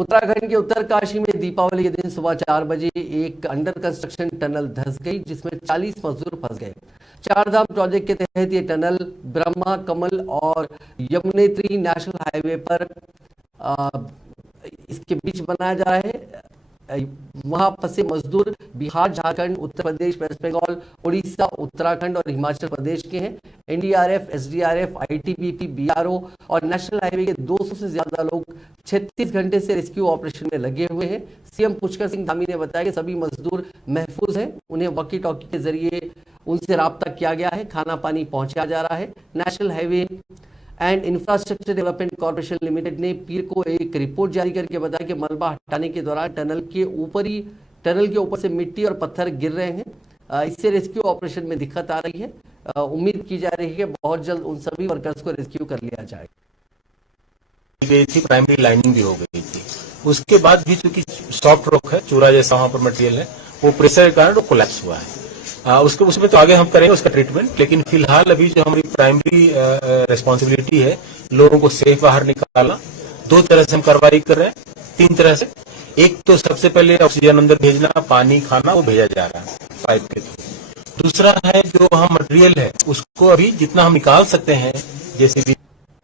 उत्तराखंड के उत्तरकाशी में दीपावली के दिन सुबह 4 बजे एक अंडर कंस्ट्रक्शन टनल धंस गई, जिसमें 40 मजदूर फंस गए। चारधाम प्रोजेक्ट के तहत ये टनल ब्रह्मा कमल और यमुनेत्री नेशनल हाईवे पर इसके बीच बनाया जा रहा है। वहां फंसे मजदूर बिहार, झारखंड, उत्तर प्रदेश, वेस्ट बंगाल, उड़ीसा, उत्तराखंड और हिमाचल प्रदेश के हैं। एनडीआरएफ, एसडीआरएफ, आईटीबीपी, बीआरओ और नेशनल हाईवे के 200 से ज्यादा लोग 36 घंटे से रेस्क्यू ऑपरेशन में लगे हुए हैं। सीएम पुष्कर सिंह धामी ने बताया कि सभी मजदूर महफूज हैं, उन्हें वॉकी टॉकी के जरिए उनसे राब्ता किया गया है, खाना पानी पहुंचाया जा रहा है। National highway and infrastructure development corporation limited ने पीर को एक रिपोर्ट जारी करके बताया कि मलबा हटाने के दौरान टनल के ऊपर से मिट्टी और पत्थर गिर रहे हैं। इससे रेस्क्यू ऑपरेशन में दिक्कत आ रही है। उम्मीद की जा रही है कि बहुत जल्द उन सभी वर्कर्स को रेस्क्यू कर लिया जाए। गई थी, प्राइमरी लाइनिंग भी हो गई थी। उसके बाद भी चूंकि सॉफ्ट रॉक है, चूरा जैसा वहां पर मटेरियल है, वो प्रेशर के कारण वो कोलैप्स हुआ है। उसमें तो आगे हम करेंगे उसका ट्रीटमेंट, लेकिन फिलहाल अभी जो हमारी प्राइमरी रिस्पॉन्सिबिलिटी है, लोगों को सेफ बाहर निकालना। 2 तरह से हम कार्रवाई कर रहे हैं, 3 तरह से। एक तो सबसे पहले ऑक्सीजन अंदर भेजना, पानी, खाना वो भेजा जा रहा है पाइप के थ्रू। दूसरा है जो वहाँ मटेरियल है उसको अभी जितना हम निकाल सकते हैं, जैसे भी